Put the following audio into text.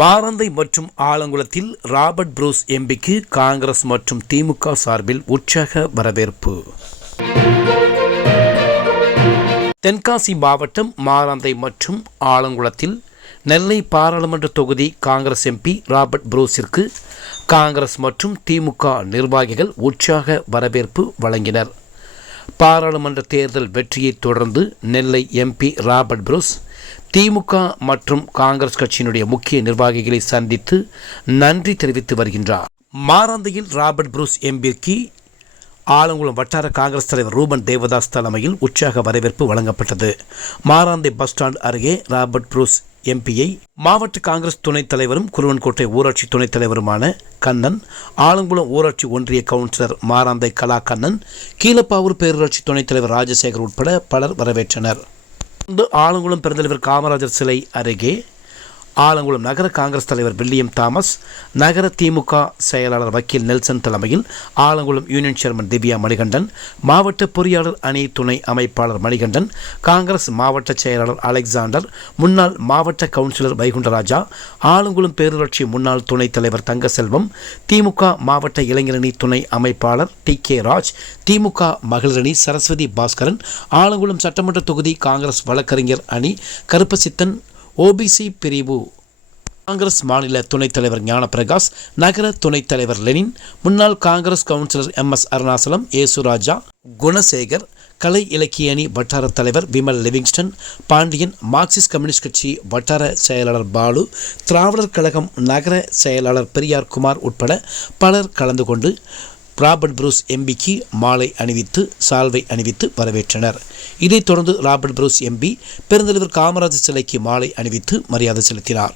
மாரந்தை மற்றும் ஆலங்குளத்தில் Robert Bruce எம்பிக்கு காங்கிரஸ் மற்றும் திமுக சார்பில் உற்சாக வரவேற்பு. தென்காசி மாவட்டம் மாராந்தை மற்றும் ஆலங்குளத்தில் நெல்லை பாராளுமன்ற தொகுதி காங்கிரஸ் எம்பி ராபர்ட் புரூஸிற்கு காங்கிரஸ் மற்றும் திமுக நிர்வாகிகள் உற்சாக வரவேற்பு வழங்கினர். பாராளுமன்ற தேர்தல் வெற்றியைத் தொடர்ந்து Nellai MP Robert Bruce DMK மற்றும் காங்கிரஸ் கட்சியினுடைய முக்கிய நிர்வாகிகளை சந்தித்து நன்றி தெரிவித்து வருகின்றார். மாராந்தையில் ராபர்ட் புரூஸ் எம்பிக்கு ஆலங்குளம் வட்டார காங்கிரஸ் தலைவர் ரூபன் தேவதாஸ் தலைமையில் உற்சாக வரவேற்பு வழங்கப்பட்டது. மாராந்தை பஸ் ஸ்டாண்ட் அருகே ராபர்ட் புரூஸ் எம்பியை மாவட்ட காங்கிரஸ் துணைத் தலைவரும் குருவன்கோட்டை ஊராட்சி துணைத் தலைவருமான கண்ணன் ஆலங்குளம் ஊராட்சி ஒன்றிய கவுன்சிலர் மாராந்தை கலா கண்ணன் கீழப்பாவூர் பேரூராட்சி துணைத் தலைவர் ராஜசேகர் உட்பட பலர் வரவேற்றனர். தொடர்ந்து ஆலங்குளம் பெருந்தலைவர் காமராஜர் சிலை அருகே ஆலங்குளம் நகர காங்கிரஸ் தலைவர் வில்லியம் தாமஸ் நகர திமுக செயலாளர் வக்கீல் நெல்சன் தலைமையில் ஆலங்குளம் யூனியன் சேர்மன் திவ்யா மணிகண்டன் மாவட்ட பொறியாளர் அணி துணை அமைப்பாளர் மணிகண்டன் காங்கிரஸ் மாவட்ட செயலாளர் அலெக்சாண்டர் முன்னாள் மாவட்ட கவுன்சிலர் வைகுண்டராஜா ஆலங்குளம் பேரூராட்சி முன்னாள் துணைத் தலைவர் தங்கசெல்வம் திமுக மாவட்ட இளைஞரணி துணை அமைப்பாளர் டி கே ராஜ் திமுக மகளிரணி சரஸ்வதி பாஸ்கரன் ஆலங்குளம் சட்டமன்ற தொகுதி காங்கிரஸ் வழக்கறிஞர் அணி கருப்பசித்தன் ஓபிசி பிரிவு. காங்கிரஸ் மாநில துணைத் தலைவர் ஞானபிரகாஷ் நகர துணைத் தலைவர் லெனின் முன்னாள் Congress councillor M S Arunachalam Yesuraja Gunasekar கலை இலக்கிய அணி வட்டார தலைவர் Vimal Livingston Pandian Marxist Communist கட்சி வட்டார செயலாளர் பாலு திராவிடர் கழகம் நகர செயலாளர் பெரியார் குமார் உட்பட பலர் கலந்து கொண்டு ராபர்ட் புரூஸ் எம்பிக்கு மாலை அணிவித்து சால்வை அணிவித்து வரவேற்றனர். இதைத் தொடர்ந்து ராபர்ட் புரூஸ் எம்பி பெருந்தலைவர் காமராஜர் சிலைக்கு மாலை அணிவித்து மரியாதை செலுத்தினார்.